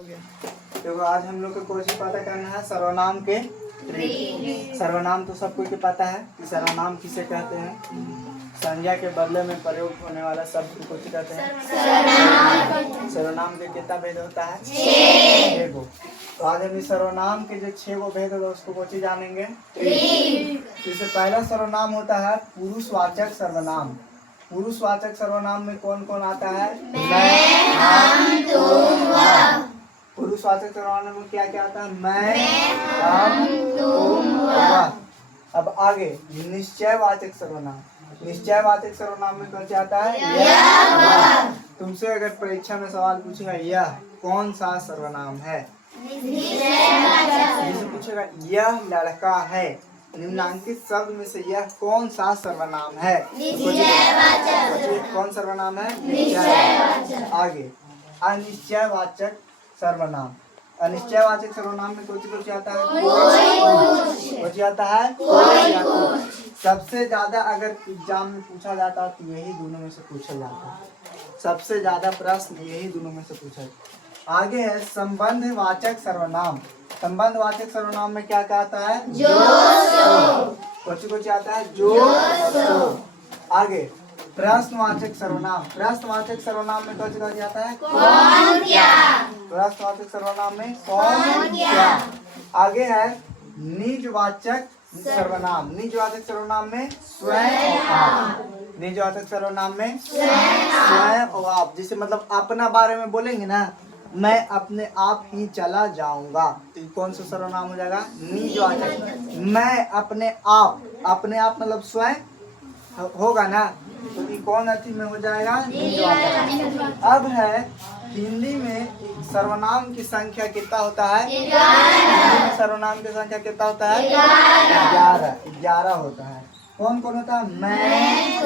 देखो आज हम लोग को कोशिश पता करना है सर्वनाम के सर्वनाम तो सबको के पता है कि सर्वनाम किसे कहते हैं। संज्ञा के बदले में प्रयोग होने वाला शब्द को कहते हैं। सर्वनाम के कितना भेद होता है? 6 गो। तो आज हम इस सर्वनाम के जो 6 गो भेद होगा उसको कोची जानेंगे। जैसे पहला सर्वनाम होता है पुरुषवाचक सर्वनाम। पुरुषवाचक सर्वनाम में कौन कौन आता है? मैं, हम, तुम, वह। पुरुषवाचक सर्वनाम में क्या क्या आता है? मैं, हम, तुम, वह। अब आगे निश्चयवाचक सर्वनाम। निश्चयवाचक सर्वनाम में कौन सा आता है? यह, वह। तुमसे अगर परीक्षा में सवाल पूछेगा यह कौन सा सर्वनाम है, जैसे पूछेगा यह लड़का है, निम्नांकित शब्द में से यह कौन सा सर्वनाम है? कौन सर्वनाम है? निश्चयवाचक। आगे अनिश्चयवाचक सर्वनाम। अनिश्चयवाचक सर्वनाम में कुछ आता है? कुछ आता है। सबसे ज्यादा अगर एग्जाम में पूछा जाता है तो यही दोनों में से पूछा जाता है। सबसे ज्यादा प्रश्न यही दोनों में से पूछा जाता है। आगे है संबंधवाचक सर्वनाम। संबंधवाचक सर्वनाम में क्या क्या आता है? जो, सो। कुछ आता है? जो, सो। आगे प्रश्नवाचक सर्वनाम। प्रश्नवाचक सर्वनाम में कौन सा आता है? कौन, क्या। प्रश्नवाचक सर्वनाम में कौन, क्या। आगे है निजवाचक सर्वनाम। निजवाचक सर्वनाम में स्वयं और आप। निजवाचक सर्वनाम में स्वयं और आप। जैसे मतलब अपना बारे में बोलेंगे ना, मैं अपने आप ही चला जाऊंगा, तो कौन सा सर्वनाम हो जाएगा? निजवाचक। मैं अपने आप, अपने आप मतलब स्वयं होगा ना, तो ये कौन अति में हो जाएगा? निजवाचक। अब है हिंदी में सर्वनाम की संख्या कितना होता है? 11। सर्वनाम की संख्या कितना होता है? 11 होता है। कौन कौन होता है? मैं,